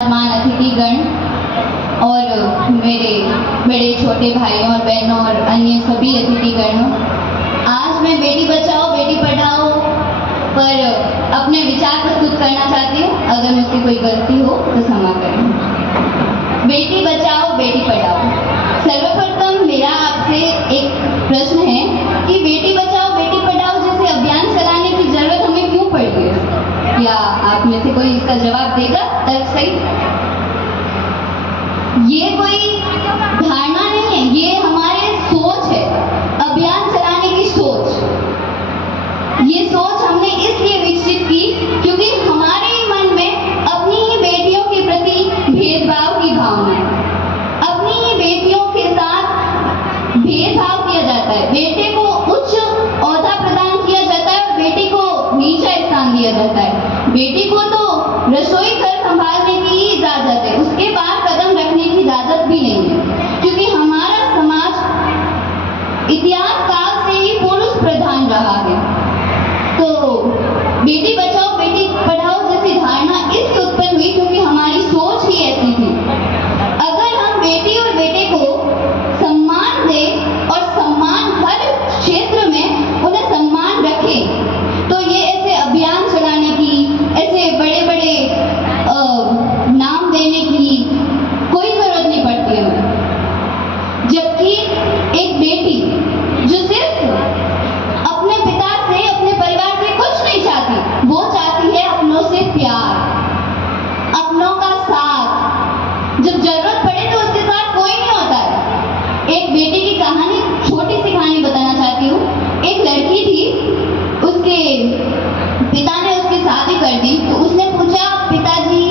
मान अतिथिगण और मेरे बड़े छोटे भाइयों और बहनों और अन्य सभी अतिथिगणों, आज मैं बेटी बचाओ बेटी पढ़ाओ पर अपने विचार प्रस्तुत करना चाहती हूँ। अगर मुझसे कोई गलती हो तो क्षमा करें। बेटी बचाओ बेटी पढ़ाओ। सर्वप्रथम मेरा आपसे एक प्रश्न है कि बेटी बचाओ बेटी पढ़ाओ जैसे अभियान चलाने की जरूरत हमें क्यों पड़ी है? क्या आप में से कोई इसका जवाब देगा तर्क सही? ये कोई धारणा नहीं है, ये हमारे सोच है, अभियान चलाने की सोच। ये सोच हमने इसलिए विकसित की क्योंकि हमारे ही मन में अपनी ही बेटियों के प्रति भेदभाव की भावना है। अपनी ही बेटियों के साथ भेदभाव किया जाता है। बेटे को उच्च ओहदा प्रदान किया जाता है और बेटी को नीचा स्थान दिया जाता है। बेटी को तो रसोई घर संभालने की ही इजाजत है, उसके बाद कदम रखने की इजाजत भी नहीं है, क्योंकि हमारा समाज इतिहास काल से ही पुरुष प्रधान रहा है। तो बेटी बचाओ बेटी पढ़ाओ जैसी धारणा इसलिए उत्पन्न हुई क्योंकि हमारी सोच ही ऐसी थी। अगर हम बेटी और बेटे को सम्मान दें और सम्मान हर क्षेत्र में उन्हें सम्मान रखें तो ये ऐसे अभियान चलाने की, ऐसे बड़े बड़े नाम देने की कोई जरूरत नहीं पड़ती है। जबकि एक बेटी जो सिर्फ अपने पिता से, अपने परिवार से कुछ नहीं चाहती, वो चाहती है अपनों से प्यार, अपनों का साथ। जब जरूरत पड़े तो उसके साथ कोई नहीं होता है। एक बेटी की कहानी, छोटी सी कहानी बताना चाहती हूँ। एक लड़की थी, उसके पिता ने उसकी शादी कर दी तो उसने पूछा, पिताजी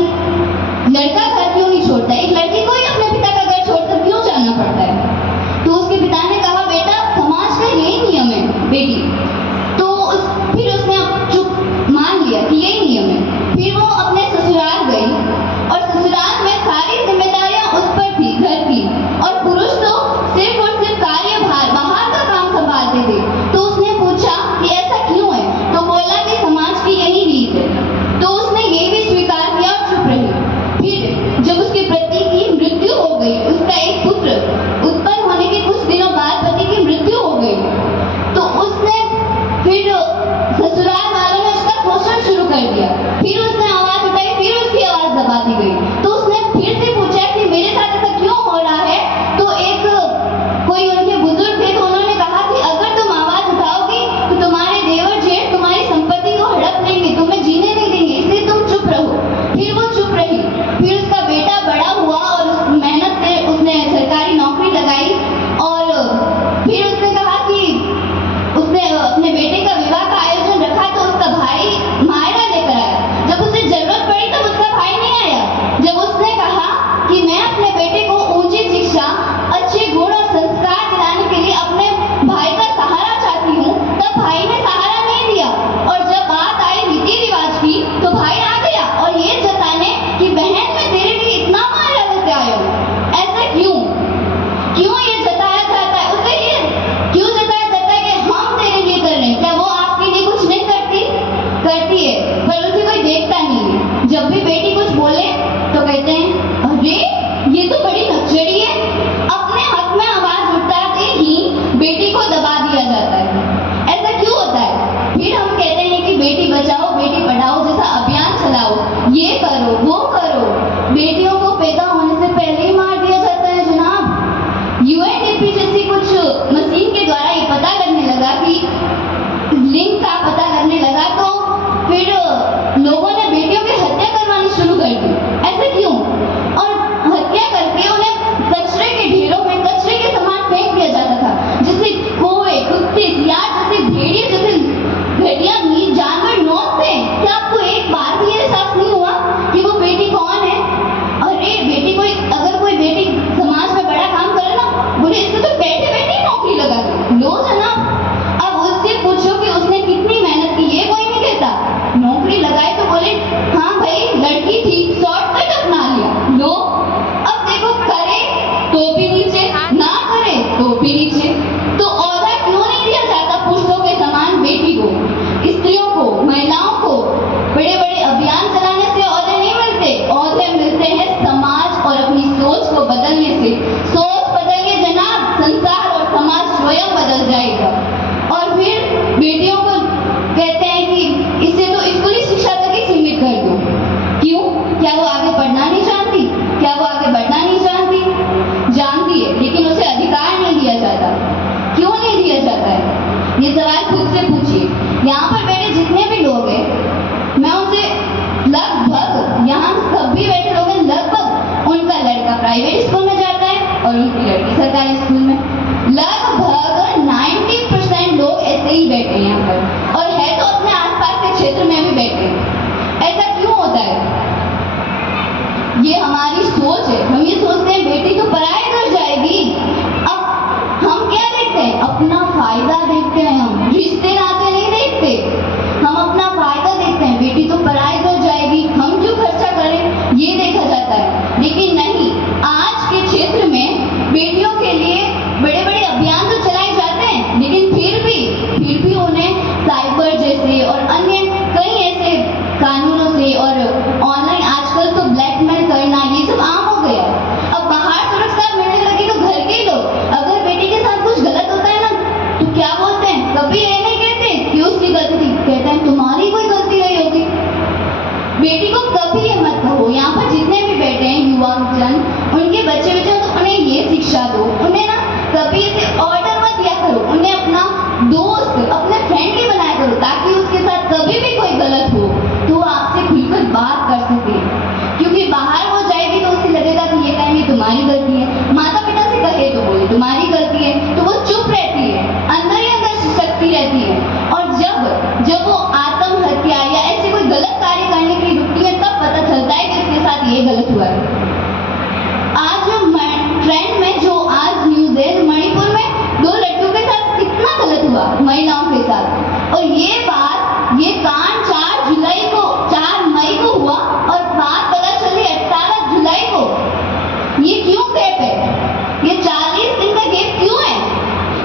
लड़का घर क्यों नहीं छोड़ता? एक लड़की को ही अपने पिता का घर छोड़कर क्यों जाना पड़ता है? तो उसके पिता ने कहा, बेटा समाज का यही नियम है बेटी। तो फिर उसने चुप मान लिया कि यही नियम है। फिर वो अपने ससुराल गई और ससुराल क्या वो आगे पढ़ना नहीं जानती? क्या वो आगे बढ़ना नहीं जानती? जानती है, लेकिन उसे अधिकार नहीं दिया जाता। क्यों नहीं दिया जाता है? ये सवाल खुद से पूछिए। यहाँ पर बैठे जितने भी लोग हैं, मैं उनसे लगभग, यहाँ सभी बैठे लोग हैं, लगभग उनका लड़का प्राइवेट स्कूल में जाता है और उनकी लड़की सरकारी स्कूल में। लगभग 90% लोग ऐसे ही बैठे हैं यहाँ पर, और है तो अपने आसपास के क्षेत्र में भी बैठे हैं। ऐसा क्यों होता है? ये हमारी सोच है। हम ये सोचते हैं बेटी तो पराए घर जाएगी। अब हम क्या देखते हैं? अपना फायदा देखते हैं। हम रिश्ते नाते नहीं देखते, हम अपना फायदा देखते हैं। बेटी तो पराए घर जाएगी, हम क्यों खर्चा करें, ये देखा जाता है। लेकिन नहीं, आज के क्षेत्र में बेटियों के लिए बड़े बड़े अभियान तो चलाए जाते हैं, लेकिन फिर भी उन्हें साइबर जैसे और अन्य कई ऐसे कानूनों से, और ऑनलाइन आजकल तो ब्लैकमेल करना, ये सब आम हो गया। अब बाहर सुरक्षा मिलने लगी तो घर के लोग अगर बेटी के साथ कुछ गलत होता है ना, तो क्या बोलते हैं? कभी ये नहीं कहते कि उसकी गलती थी, कहते हैं तुम्हारी कोई गलती नहीं होगी। बेटी को कभी ये मत कहो। यहाँ पर जितने भी बैठे हैं युवा जन, उनके बच्चे तो उन्हें ये शिक्षा दो, उन्हें ना कभी इसे ऑर्डर मत दिया करो, उन्हें अपना दोस्त, अपने फ्रेंड ही बनाया करो, ताकि उसके साथ कभी भी कोई गलत हो तो वो आपसे खुलकर बात कर सके। क्योंकि बाहर हो जाएगी तो उसे लगेगा कि ये टाइम ये तुम्हारी गलती है। माता पिता से कहे तो बोले तुम्हारी गलती है, तो वो चुप रहती है, अंदर ही अंदर शक्ति रहती है। और जब वो आत्महत्या या ऐसे कोई गलत कार्य करने के लिए रुकती है, तब पता चलता है कि उसके साथ ये गलत हुआ है। आज ट्रेंड में जो आज न्यूज है, मणिपुर में 2 लड़कियों के साथ कितना गलत हुआ, महिलाओं के साथ। और ये कांड 4 मई को हुआ, और बात पता चली 18 जुलाई को। ये क्यों गैप है? ये 40 दिन का गैप क्यों है?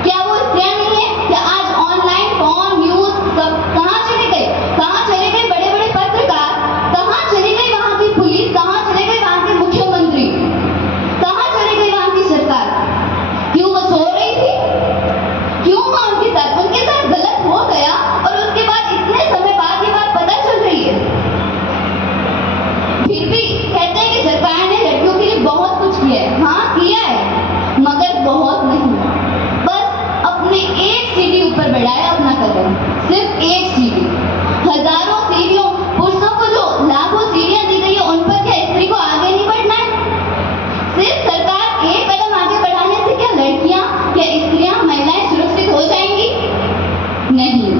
क्या वो स्त्रियां नहीं है? क्या आज ऑनलाइन फोन न्यूज सब कहाँ चले गए? कहाँ चले गए बड़े बड़े पत्रकार? कहाँ चली गई वहां की पुलिस? कहाँ चले गए वहां के मुख्यमंत्री? कहाँ चली गई वहां की सरकार? क्यों वो सो रही थी? क्यों हुआ उनके साथ गलत हो गया, और उसके बाद इतने समय बाद ये बात पता चल रही है। फिर भी कहते हैं कि सरकार ने लड़कियों के लिए बहुत कुछ किया है। हाँ, किया है, मगर बहुत नहीं। बस अपने एक सीढ़ी ऊपर बढ़ाया अपना कदम, सिर्फ एक सीढ़ी। हजारों सीढ़ियों, पुरुषों को जो लाखों सीढ़ियां दी गई है, उन पर क्या स्त्री को आगे नहीं बढ़ना है? सिर्फ सरकार एक कदम आगे बढ़ाने से क्या लड़कियां या स्त्रियां, महिलाएं सुरक्षित हो जाएंगी? नहीं।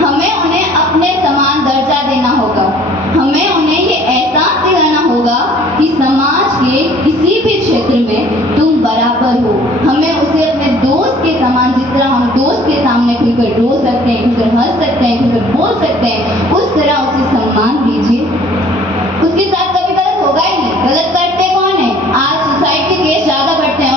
हमें उन्हें अपने समान दर्जा देना होगा। हमें उन्हें ये एहसास दिलाना होगा कि समाज के किसी भी क्षेत्र में तुम बराबर हो। हमें उसे अपने दोस्त के समान, जिस तरह हम दोस्त के सामने खुलकर रो सकते हैं, खुलकर हंस सकते हैं, खुलकर